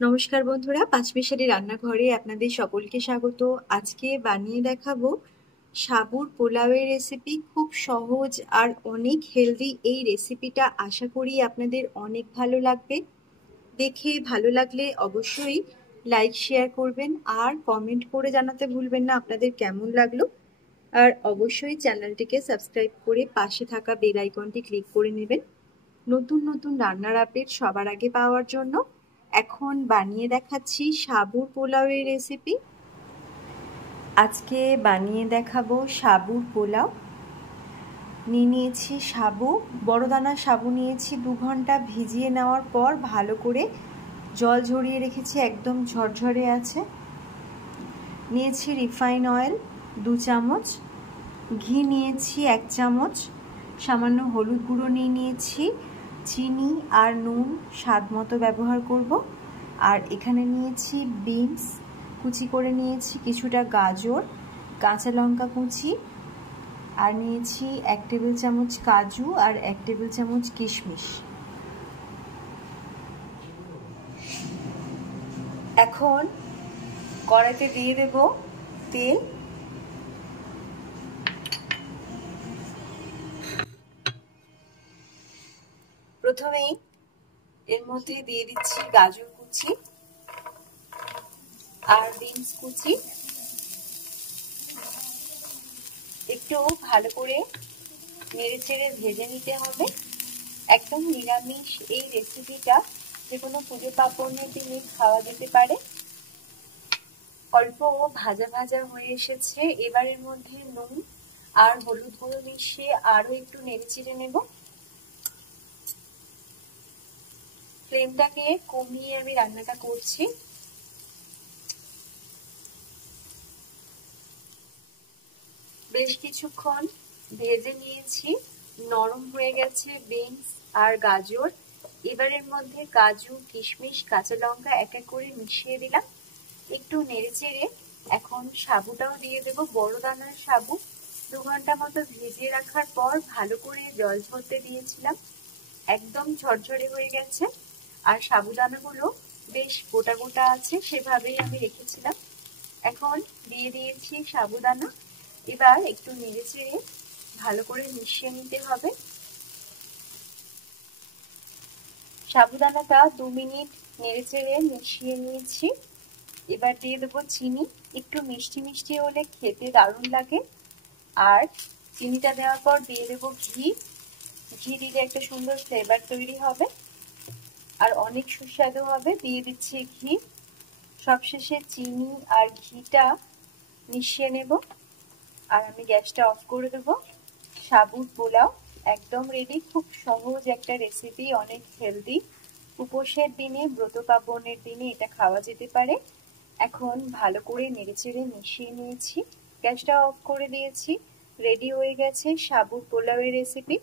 নমস্কার বন্ধুরা, পাঁচমিশালি রান্নাঘরে আপনাদের সকলকে স্বাগত। আজকে বানিয়ে দেখাবো সাবুর পোলাওয়ের রেসিপি। খুব সহজ আর অনেক হেলদি এই রেসিপিটা। আশা করি আপনাদের অনেক ভালো লাগবে। দেখে ভালো লাগলে অবশ্যই লাইক শেয়ার করবেন আর কমেন্ট করে জানাতে ভুলবেন না আপনাদের কেমন লাগলো। আর অবশ্যই চ্যানেলটিকে সাবস্ক্রাইব করে পাশে থাকা বেল আইকনটি ক্লিক করে নেবেন নতুন নতুন রান্নার আপডেট সবার আগে পাওয়ার জন্য। এখন বানিয়ে দেখাচ্ছি সাবুর পোলাওয়ের রেসিপি। আজকে বানিয়ে দেখাবো সাবুর পোলাও। নিয়েছি সাবু, বড় দানার সাবু নিয়েছি। 2 ঘন্টা ভিজিয়ে নেওয়ার পর ভালো করে জল ঝরিয়ে রেখেছি, একদম ঝরঝরে আছে। নিয়েছি রিফাইন অয়েল 2 চামচ, ঘি নিয়েছি 1 চামচ, সামান্য হলুদ গুঁড়ো নিয়েছি, চিনি আর নুন স্বাদ মতো ব্যবহার করব। আর এখানে নিয়েছি বিনস কুচি করে নিয়েছি, কিছুটা গাজর, কাঁচা লঙ্কা কুচি, আর নিয়েছি 1 টেবিল চামচ কাজু আর 1 টেবিল চামচ কিশমিশ। এখন কড়াইতে দিয়ে দেব তেল। প্রথমেই এর মধ্যে দিয়ে দিচ্ছি গাজর কুচি আর বিনস কুচি। একটু ভালো করে নেড়েচেড়ে ভেজে নিতে হবে। একদম নিরামিষ এই রেসিপিটা, যে কোনো পুজো পার্বণের দিনে খাওয়া যেতে পারে। অল্প ভাজা ভাজা হয়ে এসেছে। এবারের মধ্যে নুন আর হলুদ গুঁড়ো মিশিয়ে আরো একটু নেড়েচেড়ে নেব। ফ্লেমটাকে কমিয়ে আমি রান্নাটা করছি। বেশ কিছুক্ষণ ভেজে নিয়েছি, নরম হয়ে গেছে বিনস আর গাজর। এবারের মধ্যে কাজু, কিশমিশ, কাঁচা লঙ্কা এক এক করে মিশিয়ে দিলাম। একটু নেড়েচেড়ে এখন সাবুটাও দিয়ে দেব, বড় দানার সাবু। 2 ঘন্টা মতো ভিজিয়ে রাখার পর ভালো করে জল ঝরতে দিয়েছিলাম, একদম ঝরঝরে হয়ে গেছে। আর সাবুদানাগুলো বেশ গোটা গোটা আছে, সেভাবেই আমি রেখেছিলাম। এখন দিয়ে দিয়েছি সাবুদানা। এবার একটু নেড়েচেড়ে ভালো করে মিশিয়ে নিতে হবে। সাবুদানাটা 2 মিনিট নেড়েচেড়ে মিশিয়ে নিয়েছি। এবার দিয়ে দেবো চিনি। একটু মিষ্টি মিষ্টি হলে খেতে দারুণ লাগে। আর চিনিটা দেওয়ার পর দিয়ে দেবো ঘি। ঘি দিলে একটা সুন্দর ফ্লেভার তৈরি হবে আর অনেক সুস্বাদু হবে। দিয়ে দিচ্ছি ঘি। সবশেষে চিনি আর ঘিটা মিশিয়ে নেব আর আমি গ্যাসটা অফ করে দেবো। সাবুর পোলাও একদম রেডি। খুব সহজ একটা রেসিপি, অনেক হেলদি। উপোসের দিনে, ব্রত পার্বণের দিনে এটা খাওয়া যেতে পারে। এখন ভালো করে নেড়েচেড়ে মিশিয়ে নিয়েছি, গ্যাসটা অফ করে দিয়েছি। রেডি হয়ে গেছে সাবুর পোলাওয়ের রেসিপি।